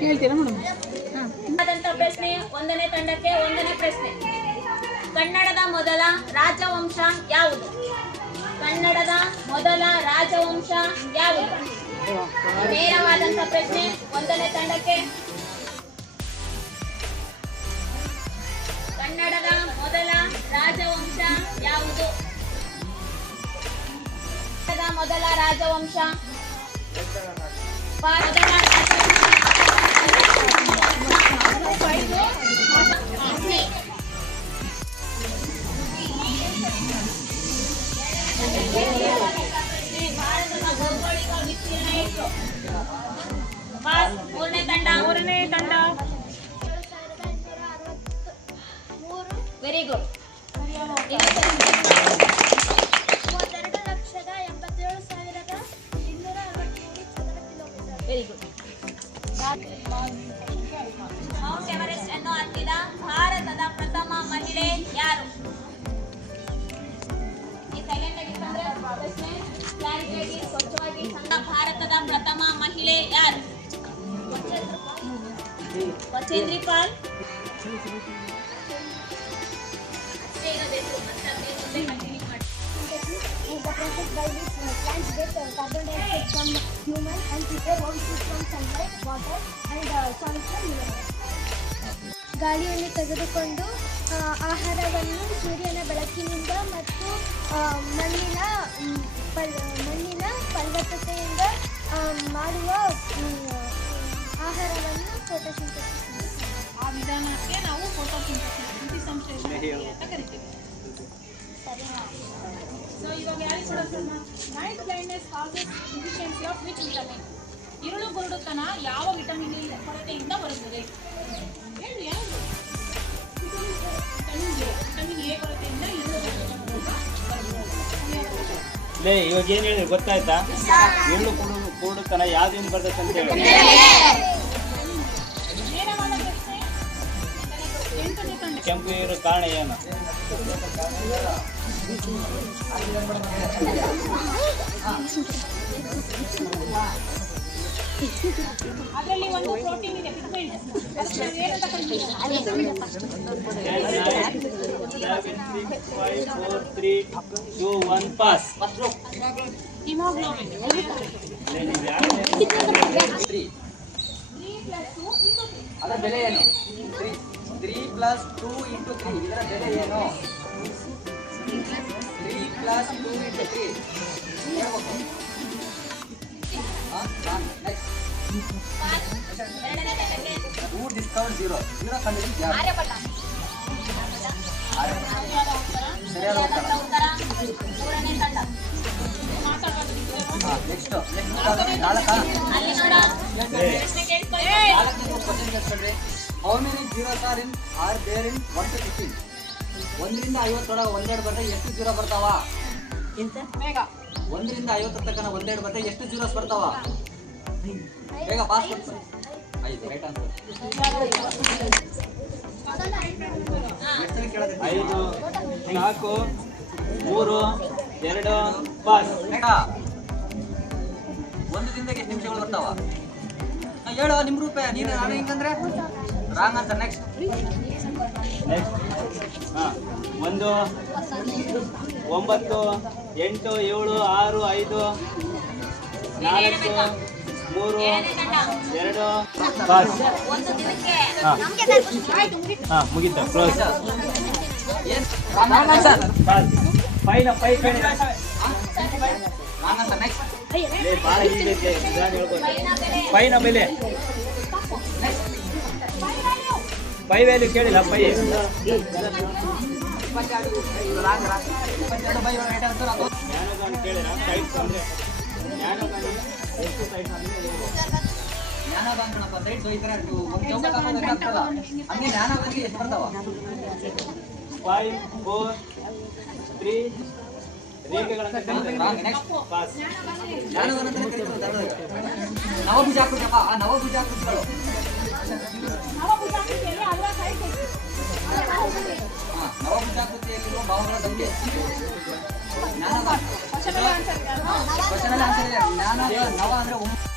ಕೇಳ್ತೀರಾ ಮೇಡಮ್? ಪ್ರಶ್ನೆ, ಒಂದನೇ ತಂಡಕ್ಕೆ ಒಂದನೇ ಪ್ರಶ್ನೆ. ಕನ್ನಡದ ಮೊದಲ ರಾಜವಂಶ ಯಾವುದು? ಕನ್ನಡದ ಮೊದಲ ರಾಜವಂಶ ಯಾವುದು? ನೇರವಾದಂತ ಪ್ರಶ್ನೆ, ಒಂದನೇ ತಂಡಕ್ಕೆ. ಕನ್ನಡದ ಮೊದಲ ರಾಜವಂಶ ಯಾವುದು? ಕನ್ನಡದ ಮೊದಲ ರಾಜವಂಶ? ಮೊದಲ ಭಾರತದ ಮೂರನೇ ತಂಡ. ಮೂರನೇ ತಂಡ. ವೆರಿ ಗುಡ್ ಮೂವತ್ತೆರಡು ಲಕ್ಷದ ಎಂಬತ್ತೇಳು ಸಾವಿರದ ಇನ್ನೂರ ಅರವತ್ಮೂರು ಚದರ kilometre very good Mount Everest ಅನ್ನು ಹತ್ತಿದ ಭಾರತದ ಪ್ರಥಮ ಮಹಿಳೆ ಯಾರು? ಈ ಪ್ರಶ್ನೆ ಆಗಿ ಸ್ವಚ್ಛವಾಗಿ ಮಹಿಳೆ ಯಾರು ವಚೇಂದ್ರಿ ಪಾಲ್ ಅಷ್ಟೇ ಇರೋದು ಮತ್ತೆ ಅದೇ ಮುಂದೆ ಕಂಟಿನ್ಯೂ ಮಾಡಿ is the process by which uh, plants get uh, carbon dioxide from human and prepare oxygen from sunlight, water and uh, solids from minerals. ಗಾಳಿಯನ್ನು ತೆಗೆದುಕೊಂಡು ಆ, ಆಹಾರವನ್ನು ಸೂರ್ಯನ ಬೆಳಕಿನಿಂದ ಮತ್ತು ಆ, ಮಣ್ಣಿನ ಮ್, ಫಲ್ ಮಣ್ಣಿನ ಫಲವತ್ತತೆಯಿಂದ ಆ, ಮಾಡುವ ಆಹಾರವನ್ನು ಫೋಟೋಸಿಂಥಸಿಸ್ ಆ ವಿಧಾನಕ್ಕೆ ನಾವು ಫೋಟೋಸಿಂಥಸಿಸ್ ಸಂಶ್ಲೇಷಣೆ ಅಂತ ಕರಿತೀವಿ. ಸೊ ಇವಾಗ ಯಾರಿಗೆ night blindness causes deficiency of which vitamin ಇರುಳು ಯಾವ ವಿಟಮಿನ್ ಕೊರತೆಯಿಂದ ಬರುತ್ತದೆ ಹೇಳಿ ಯಾವುದು? ವಿಟಮಿನ್ ಎ ವಿಟಮಿನ್ ಎ ಕೊರತೆಯಿಂದ ಇರುಳು ಗುರುಡುತನ ಬರುತ್ತದೆ. ಲೇ ಇವಾಗ ಏನು ಹೇಳಿದ್ರಿ ಗೊತ್ತಾಯ್ತಾ? ಇರುಳು ಕುಡು ಕುರುಡುತನ ಯಾವ್ದಿಂದ ಬರ್ತೈತೆ ಅಂತ ಹೇಳಿ. ಕೆಂಪು ಇರೋ ಕಾರಣ ಏನು? ಅದರಲ್ಲಿ ಒಂದು ಪ್ರೋಟೀನ್ ಇದೆ ಪಿಗ್ಮೆಂಟ್ ಅದಕ್ಕೆ ನಾವು ಏನಂತ ಕರಿತೀವಿ four three two one pass haemoglobin ಅದರ ಬೆಲೆ ಏನು three three plus two into three ಇದರ ಬೆಲೆ ಏನು three plus two into three ಎರಡನೇ ತಂಡಕ್ಕೆ ಟೂ ಡಿಸ್ಕೌಂಟ್ ಜೀರೋ ಜೀರೋ ಯಾರು ಆರ್ಯಭಟ ಸರಿಯಾದ next ನಾಲ್ಕಾ how many zeros are in are there in one to fifteen ಒಂದರಿಂದ ಐವತ್ತೊಳಗೆ ಒಂದೆರಡು ಬರ್ತಾರೆ ಎಷ್ಟು ಜೀರೋ ಬರ್ತಾವ ಒಂದರಿಂದ ಐವತ್ತರ ತನಕ ಒಂದೆರಡು ಮತ್ತೆ ಎಷ್ಟು ಜೀರೋಸ್ ಬರ್ತಾವ? ಬೇಗ ಪಾಸ್ ಐದು ರೈಟ್ ಆನ್ಸರ್ ಐದು ನಾಲ್ಕು ಮೂರು ಎರಡು ಪಾಸ್ ಬೇಗ. ಒಂದು ದಿನದಾಗ ಎಷ್ಟು ನಿಮಿಷಗಳು ಬರ್ತಾವ? ಹೇಳೋ ನಿಮ್ಮ ರೂಪಾಯಿ ನೀನು ನಾನು ಹಿಂಗಂದ್ರೆ? ರಾಂಗ್ ಆನ್ಸರ್ ನೆಕ್ಸ್ಟ್ ನೆಕ್ಸ್ಟ್ ಹಾಂ ಒಂದು ಒಂಬತ್ತು ಎಂಟು ಏಳು ಆರು ಐದು ನಾಲ್ಕು ಮೂರು ಎರಡು. ಪಾಸ್ ಒಂದು ದಿನಕ್ಕೆ ಹಾಂ. ಹಾಂ ಮುಗೀತಾ. ಕ್ಲೋಸ್ ಪಾಸ್ ಫೈನ ಫೈ ಕಡೆ ಫೈನ ಬೆಲೆ. ಜ್ಞಾನದಾನ ವ್ಯಾಲ್ಯೂ ಕೇಳಿಲ್ಲ ಪೈ ಜ್ಞಾನ ನವಭುಜಾಕೃತಿಗಳು ಹಾಕೋದಕ್ಕಾಗ್ತದ ಹಂಗೆ ಜ್ಞಾನ ಫೈವ್ ಫೋರ್ ರಾಂಗ್ ನೆಕ್ಸ್ಟ್ ನವ ಅಂದ್ರೆ ಒಂಬತ್ತು